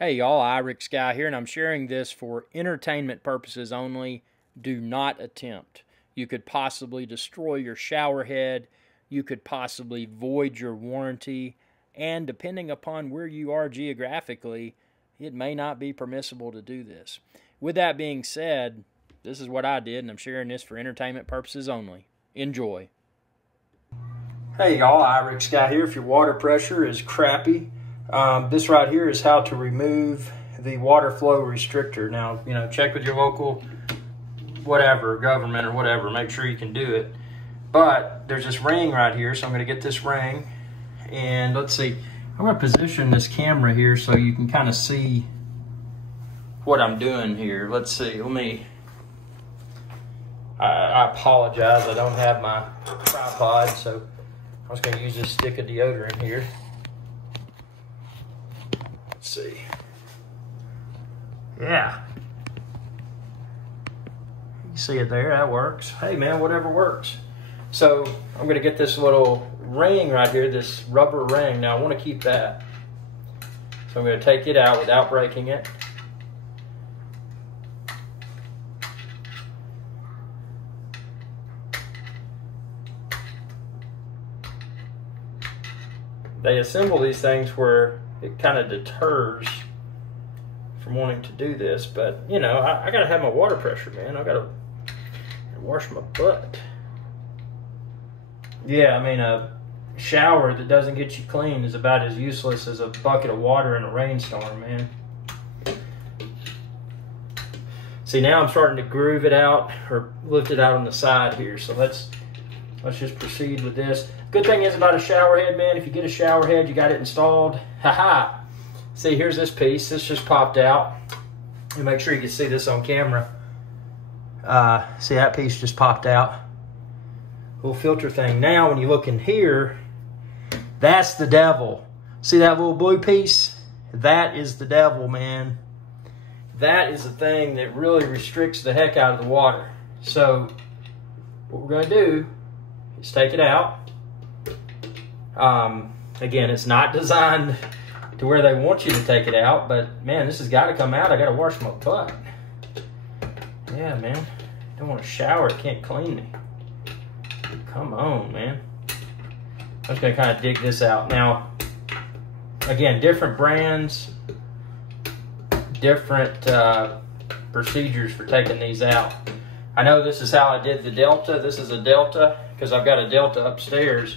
Hey y'all, Irix Guy here, and I'm sharing this for entertainment purposes only. Do not attempt. You could possibly destroy your shower head, you could possibly void your warranty, and depending upon where you are geographically, it may not be permissible to do this. With that being said, this is what I did, and I'm sharing this for entertainment purposes only. Enjoy. Hey y'all, Irix Guy here. If your water pressure is crappy, this right here is how to remove the water flow restrictor. Now, check with your local whatever, government or whatever. Make sure you can do it. But there's this ring right here, so I'm going to get this ring. And let's see. I'm going to position this camera here so you can kind of see what I'm doing here. Let's see. I apologize. I don't have my tripod, so I'm just going to use this stick of deodorant here. See. Yeah. You see it there, that works. Hey man, whatever works. So I'm gonna get this little ring right here, this rubber ring. Now I wanna keep that. So I'm gonna take it out without breaking it. They assemble these things where it kind of deters from wanting to do this, but I gotta have my water pressure, man. I gotta wash my butt. Yeah, I mean, a shower that doesn't get you clean is about as useless as a bucket of water in a rainstorm, man. See, now I'm starting to groove it out or lift it out on the side here. So let's just proceed with this. Good thing is about a shower head, man, if you get a shower head, you got it installed. Haha. See, here's this piece. This just popped out. And make sure you can see this on camera. See, that piece just popped out. Little filter thing. Now, when you look in here, that's the devil. See that little blue piece? That is the devil, man. That is the thing that really restricts the heck out of the water. So, what we're going to do is take it out. Again, it's not designed to where they want you to take it out, but man, this has got to come out. I got to wash my butt. Yeah, man. Don't want to shower. It can't clean me. Come on, man. I'm just going to kind of dig this out. Now, again, different brands, different procedures for taking these out. I know this is how I did the Delta. This is a Delta because I've got a Delta upstairs.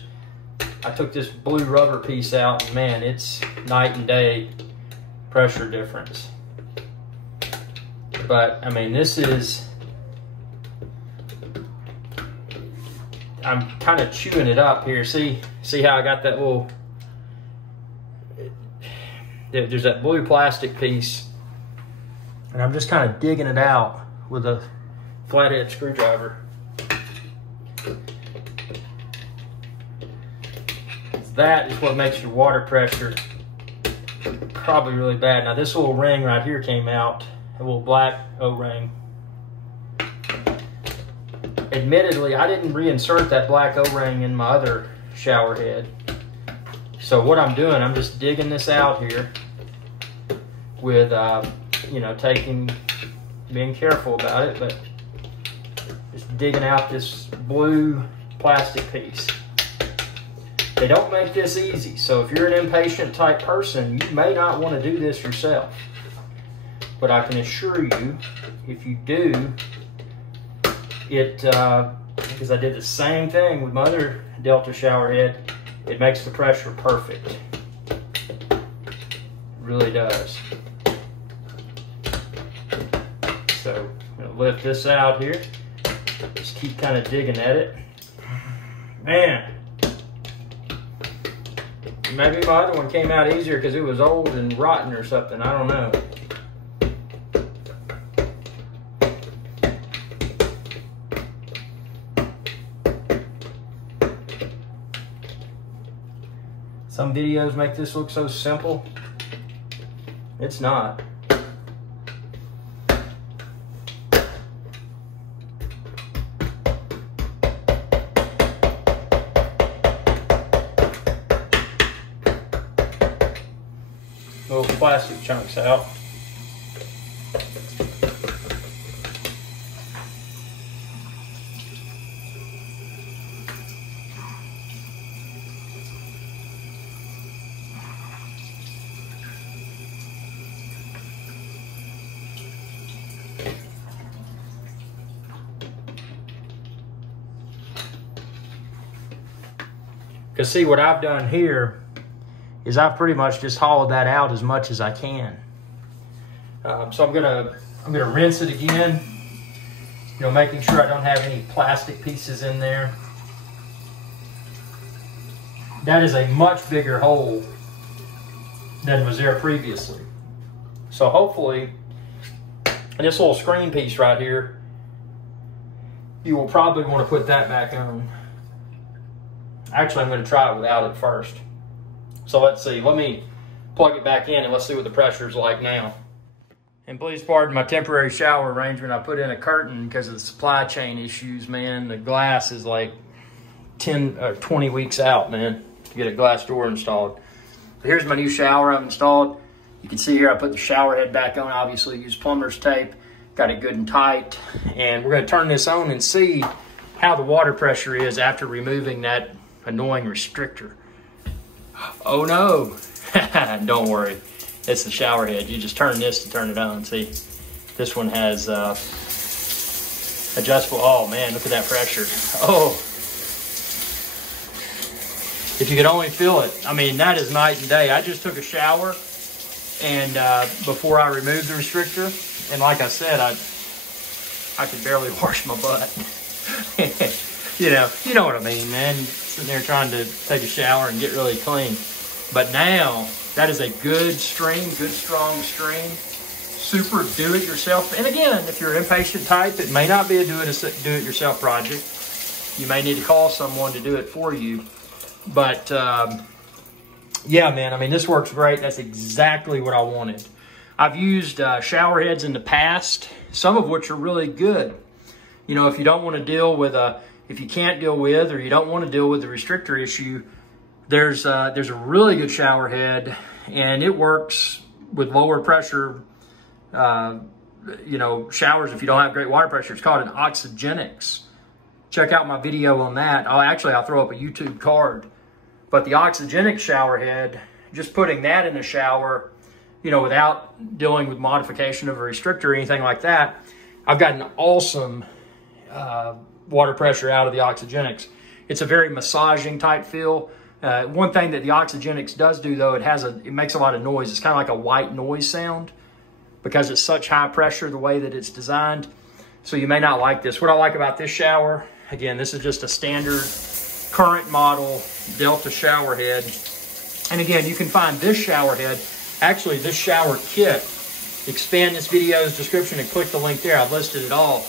I took this blue rubber piece out, and man, it's night and day pressure difference. But, I mean, this is, I'm kind of chewing it up here. See how I got that little, there's that blue plastic piece, and I'm just kind of digging it out with a flathead screwdriver. That is what makes your water pressure probably really bad. Now this little ring right here came out, a little black O-ring. Admittedly, I didn't reinsert that black O-ring in my other shower head. So what I'm doing, I'm just digging this out here with, being careful about it, but just digging out this blue plastic piece. They don't make this easy, so if you're an impatient type person, you may not want to do this yourself. But I can assure you, if you do, because I did the same thing with my other Delta shower head, it makes the pressure perfect. It really does. So I'm going to lift this out here. Just keep kind of digging at it. Man. Maybe my other one came out easier because it was old and rotten or something. I don't know. Some videos make this look so simple. It's not. little plastic chunks out. Because see, what I've done here is I've pretty much just hollowed that out as much as I can. So I'm gonna rinse it again, you know, making sure I don't have any plastic pieces in there. That is a much bigger hole than was there previously. So hopefully, this little screen piece right here, you will probably want to put that back on. Actually, I'm going to try it without it first. So let's see. Let me plug it back in and let's see what the pressure is like now. And please pardon my temporary shower arrangement. I put in a curtain because of the supply chain issues, man. The glass is like 10 or 20 weeks out, man, to get a glass door installed. So here's my new shower I've installed. You can see here I put the shower head back on. Obviously, use plumber's tape. Got it good and tight. And we're going to turn this on and see how the water pressure is after removing that annoying restrictor. Oh no. Don't worry, it's the shower head. You just turn this to turn it on. See, this one has adjustable. Oh man, look at that pressure. Oh, if you could only feel it. I mean, that is night and day. I just took a shower and before I removed the restrictor, and like I said, I could barely wash my butt. You know what I mean, man. Sitting there trying to take a shower and get really clean. But now, that is a good stream, good strong stream. Super do-it-yourself. And again, if you're an impatient type, it may not be a do-it-yourself project. You may need to call someone to do it for you. But, yeah, man, I mean, this works great. That's exactly what I wanted. I've used shower heads in the past, some of which are really good. You know, if you don't want to deal with if you can't deal with, or you don't want to deal with the restrictor issue, there's a really good shower head, and it works with lower pressure, you know, showers if you don't have great water pressure. It's called an Oxygenics. Check out my video on that. I'll throw up a YouTube card. But the Oxygenics shower head, just putting that in the shower, you know, without dealing with modification of a restrictor or anything like that, I've got an awesome water pressure out of the Oxygenics. It's a very massaging type feel. One thing that the Oxygenics does do, though, it makes a lot of noise. It's kind of like a white noise sound because it's such high pressure the way that it's designed. So you may not like this. What I like about this shower, again, this is just a standard current model Delta shower head. And again, you can find this shower head, actually this shower kit. Expand this video's description and click the link there. I've listed it all.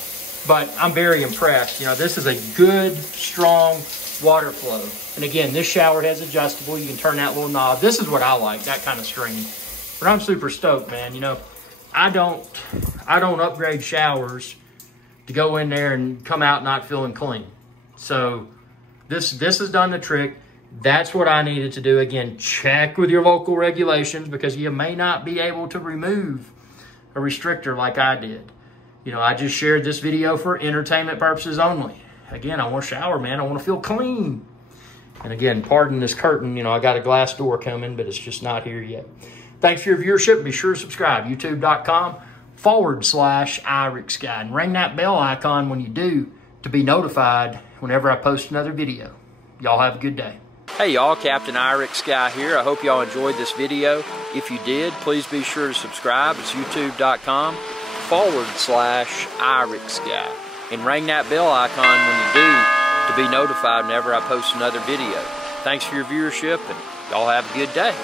But I'm very impressed. You know, this is a good, strong water flow. And again, this shower head's adjustable. You can turn that little knob. This is what I like, that kind of stream. But I'm super stoked, man. You know, I don't upgrade showers to go in there and come out not feeling clean. So this has done the trick. That's what I needed to do. Again, check with your local regulations because you may not be able to remove a restrictor like I did. You know, I just shared this video for entertainment purposes only. Again, I want to shower, man. I want to feel clean. And again, pardon this curtain. You know, I got a glass door coming, but it's just not here yet. Thanks for your viewership. Be sure to subscribe. YouTube.com/IRIXGuy. And ring that bell icon when you do to be notified whenever I post another video. Y'all have a good day. Hey y'all, Captain IRIXGuy here. I hope y'all enjoyed this video. If you did, please be sure to subscribe. It's YouTube.com/IRIXGuy. And ring that bell icon when you do to be notified whenever I post another video. Thanks for your viewership, and y'all have a good day.